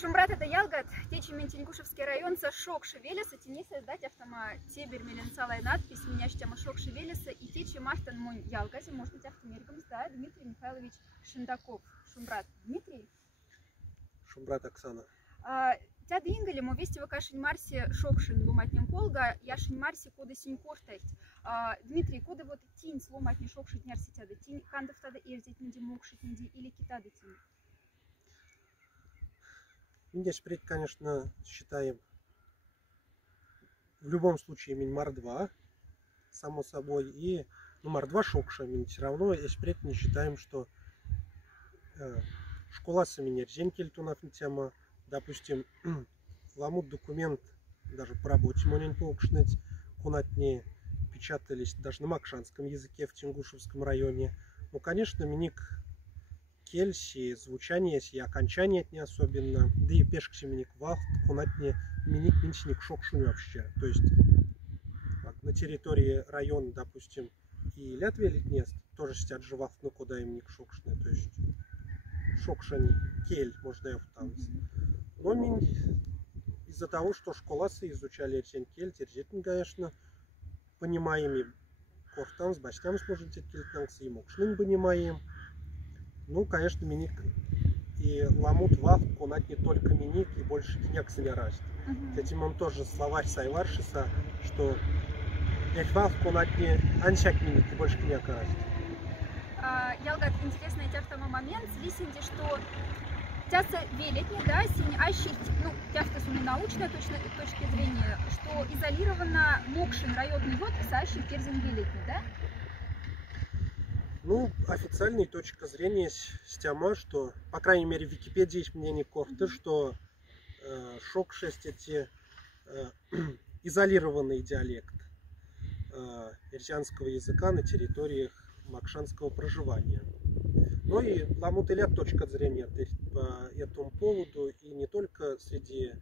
Шумбрат это ялгат, течи Тенгушевский район, со шок шевелится, тени создать автома тебер меленцалая надпись, меня штяма шок шевелится, и течи маштан мой ялгазе, может быть автомерком сдает Дмитрий Михайлович Шиндаков. Шумбрат Дмитрий? Шумбрат Оксана. Тя дингали, мо вести вакашин марси шокшин ломатнем колга, яшин марси кода синь кортать. Дмитрий, кода вот тинь сломатни шокшит нерси тяда, тинь кандов тада эрзить нинди мокшит нинди или китада тинь? Здесь, конечно, считаем в любом случае Мар-2, само собой, и Мар-2 шокша, все равно, если не считаем, что школа сами зенкельтунов тема, допустим, ламут документ даже по работе монень поукшныть, кунатни печатались даже на макшанском языке в Тенгушевском районе. Ну, конечно, миник кельси, звучание, и окончание не особенно, да и пешкси миник вахт, кунатни миник минчник шокшунь вообще. То есть на территории района, допустим, и Лятвия литнест, тоже сидят живав, ну куда им ник шокшны, то есть шокшань кель, можно я там. Но из-за того, что школасы изучали этень кель, терзетин, конечно, понимаем, кортам с бастям сможете кельтанцы, и мокшнын понимаем. Ну, конечно, миник и ламут вав, кунать не только миник, и больше княк собирать. Этим он тоже словарь сайваршиса, что вав кунать не ансяк миник, и больше княк раз. Ялгат, интересный тяфтама момент, лисинди, что тяфта велетни, да, синь ащить, ну, тяфта суми научной точки зрения, что изолированно мокшин районный вод сащий терзин велетни, да? Ну, официальная точка зрения с тема, что, по крайней мере, в Википедии есть мнение Корты, что шок-6 эти изолированный диалект ирсянского языка на территориях макшанского проживания. Ну и ламутыля точка зрения по этому поводу, и не только среди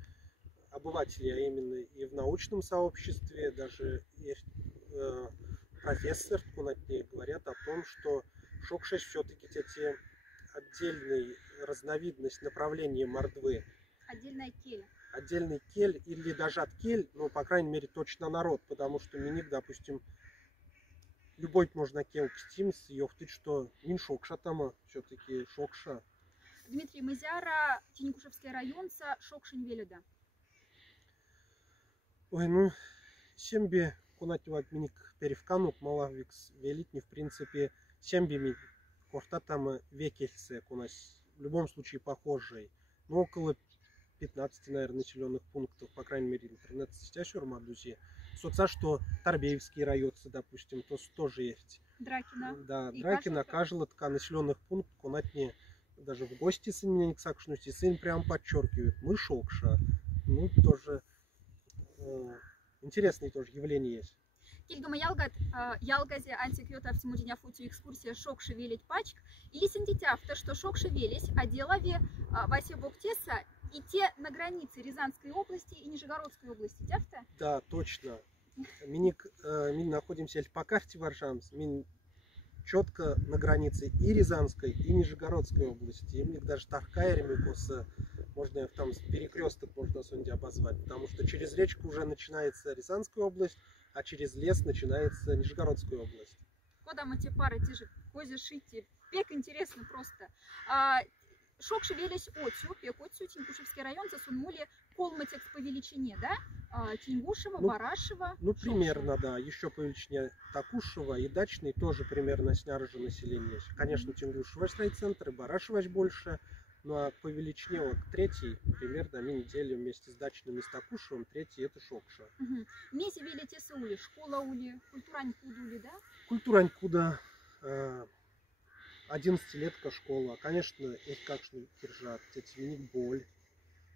обывателей, а именно и в научном сообществе, даже профессор говорят о том, что шок-6 все-таки эти отдельные разновидность направления мордвы. Отдельная кель. Отдельный кель или даже от кель, ну, по крайней мере, точно народ, потому что миник, допустим, любой можно кел кстимс, ёфтыть, что мин шокша там, все-таки шокша. Дмитрий Мазяра, Тенгушевский район, шокшин веледа. Ой, ну, семби кунативать миник перевканут малавикс велитни, в принципе, семби ми корта там векельце кунась в любом случае похожий. Но около 15, наверное, населенных пунктов, по крайней мере, интернет-сетя Мадузи. Соца, что Тарбеевский район, допустим, то тоже есть. Дракина. Да, Дракина, Кажелотка, населенных пунктов, кунатни даже в гости сын меня не ксакшнути, сын прям подчеркивает, мы шокша. Ну, тоже интересные тоже явления есть. Кильгама ялгат, ялгазе антикьота в тимудиня фути экскурсия шок шевелить пачк, или синтетяфта, что шок шевелись, а делове Вася Боктеса и те на границе Рязанской области и Нижегородской области, тяфта? Да, точно. Мы находимся по карте Варшамс, четко на границе и Рязанской, и Нижегородской области. И мне даже Таркаермикоса, можно там перекресток можно сегодня обозвать, потому что через речку уже начинается Рязанская область, а через лес начинается Нижегородская область. Куда мы те пары, те же кози шити, пек интересно просто. Шок шевелись отсю, пек отсю, Тенгушевский район, засунули колматекс по величине, да? Тенгушева, Барашева. Ну, примерно, да. Еще по величине Такушева и Дачный тоже примерно снаружи население. Конечно, Тенгушева райцентр и Барашева больше. Ну а по величине вот третий, примерно мы неделю вместе с Дачным и с Такушевым, третий это Шокша. Мези велите саули, школа ули, культуранькуда ули, да? Культуранькуда, 11-летка школа. Конечно, их как что держат, эти миник боль,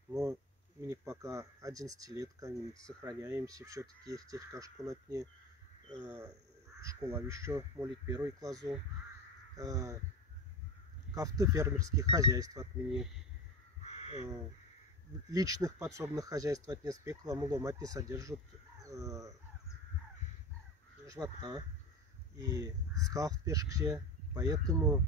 но миник пока 11-летка, миник сохраняемся, все-таки есть тех кашку на дне школа еще молит первый классу. Кафты фермерских хозяйств от меня, личных подсобных хозяйств от не спекла, ломать не содержат живота и скаф пешке, поэтому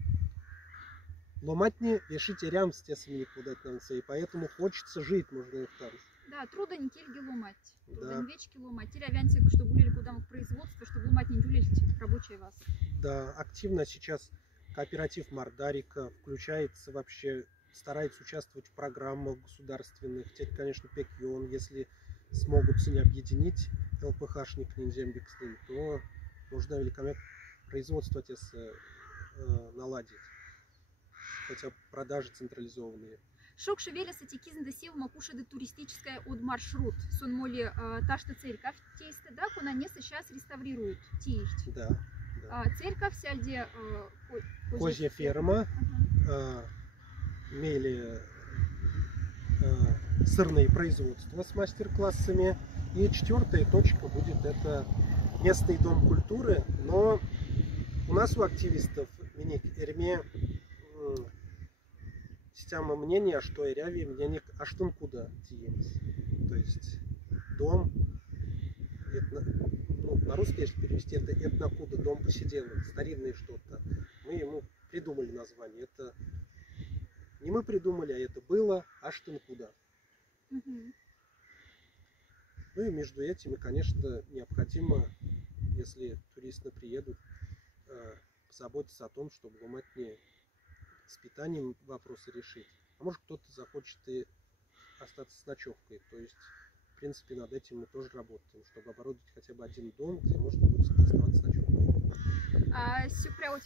Ломатни решите рям с тесами подать нам и поэтому хочется жить, можно и там. Да, труда не кельги ломать, труда Да. не вечки ломать. Теперь авиантик, чтобы улили куда в производство, чтобы ломать не улили рабочие вас. Да, активно сейчас кооператив Мордарика включается вообще, старается участвовать в программах государственных. Теперь, конечно, Пекион, если смогут с ними объединить ЛПХшник Ниндзембик с ним, то можно великолепно производство наладить. Хотя продажи централизованные. Шок шевелится текизн да севма кушает туристическая от маршрут. Сон моли ташта церковь тесты, да, кона не сейчас реставрируют тисть. Да. Да. Церковь сяльде Козья ферма, мели сырные производства с мастер-классами. И 4-я точка будет это местный дом культуры, но у нас у активистов Миник Эрме система мнения, что Эряви мнение Аштункуда тиемс. То есть дом, на русский, если перевести, это этнокуда, дом посиделок, старинное что-то. Мы ему придумали название. Это не мы придумали, а это было Аштункуда. Ну и между этими, конечно, необходимо, если туристы приедут, позаботиться о том, чтобы Ломатни с питанием вопросы решить. А может, кто-то захочет и остаться с ночевкой. То есть, в принципе, над этим мы тоже работаем, чтобы оборудовать хотя бы один дом, где можно будет оставаться с ночевкой.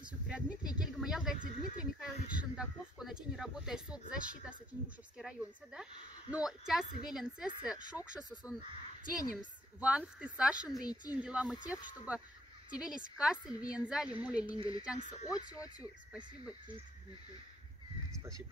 Сюпря Дмитрий Кельгама Ялгайте Дмитрий Михайлович Шендаков, конатени работая соцзащита Сатингушевский район, да? Но тясы веленцесы шокшасы сон тенемс ванфты сашенды и тин дела мотив, чтобы тевелись кассель виензали моли линга летянкса отю. Спасибо, Дмитрий. Спасибо.